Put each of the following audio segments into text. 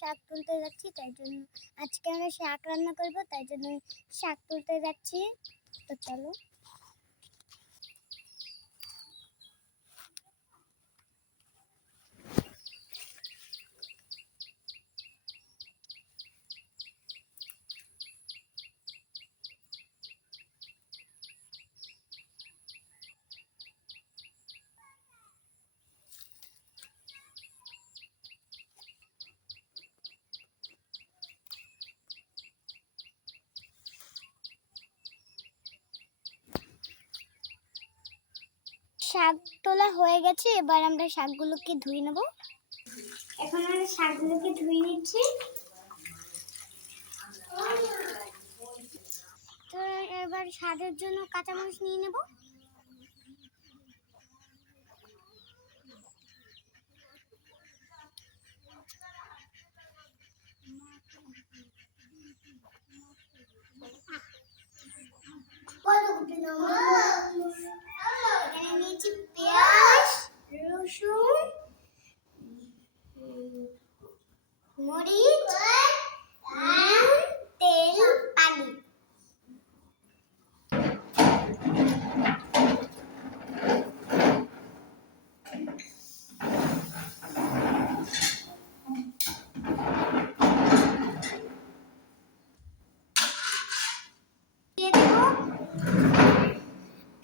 শাক তুলতে যাচ্ছি, তাই জন্য আজকে আমরা শাক রান্না করব, তাই জন্য শাক তুলতে যাচ্ছি। তো চলো। শাক তোলা হয়ে গেছে, এবার আমরা শাকগুলোকে ধুয়ে নেব। এখন আমরা শাকগুলোকে ধুয়ে নিচ্ছি। তো এবার স্বাদের জন্য কাঁচামরিচ নিয়ে নেব। এখানে নিয়েছি পেঁয়াজ, রসুন, মরিচ, তেল, পানি। দিয়ে দেব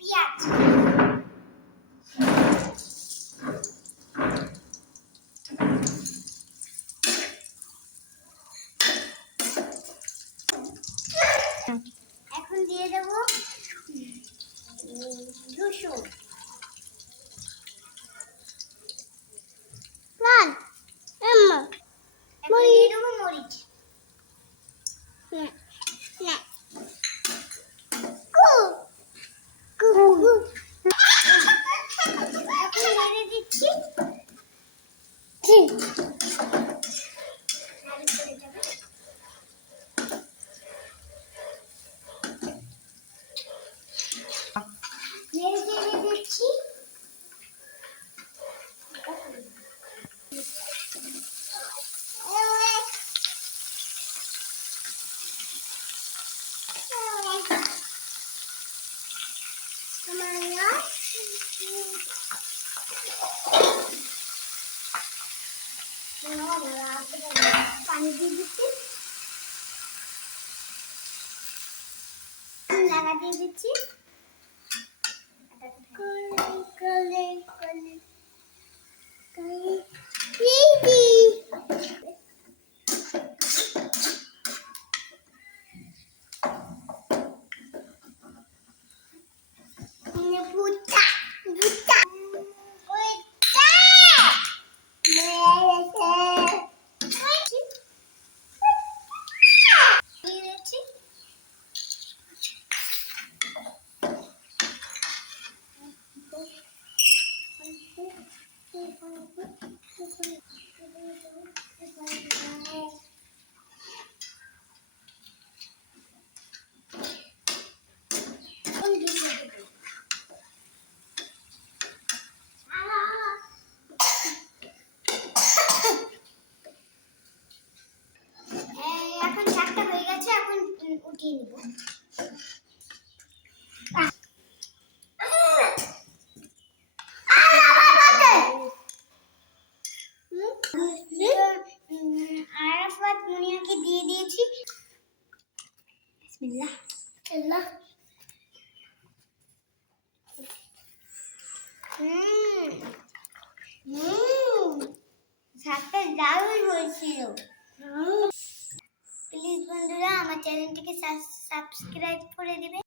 পেঁয়াজ। এখন দিয়ে দেব রসুন, লাল, এখন দিয়ে দেব মরিচ। এখন ঢেলে দিচ্ছি। নেড়ে দিচ্ছি। পানি দিয়ে দিচ্ছি, লাগা দিয়ে দিচ্ছি। এখন শাকটা হয়ে গেছে, এখন উঠিয়ে নিব। আরাফাত মুনিয়াকে দিয়ে দিয়েছি। বিসমিল্লাহ। আল্লাহ। শাকটা দারুণ হয়েছিল। প্লিজ বন্ধুরা আমার চ্যানেলটিকে সাবস্ক্রাইব করে দিবেন।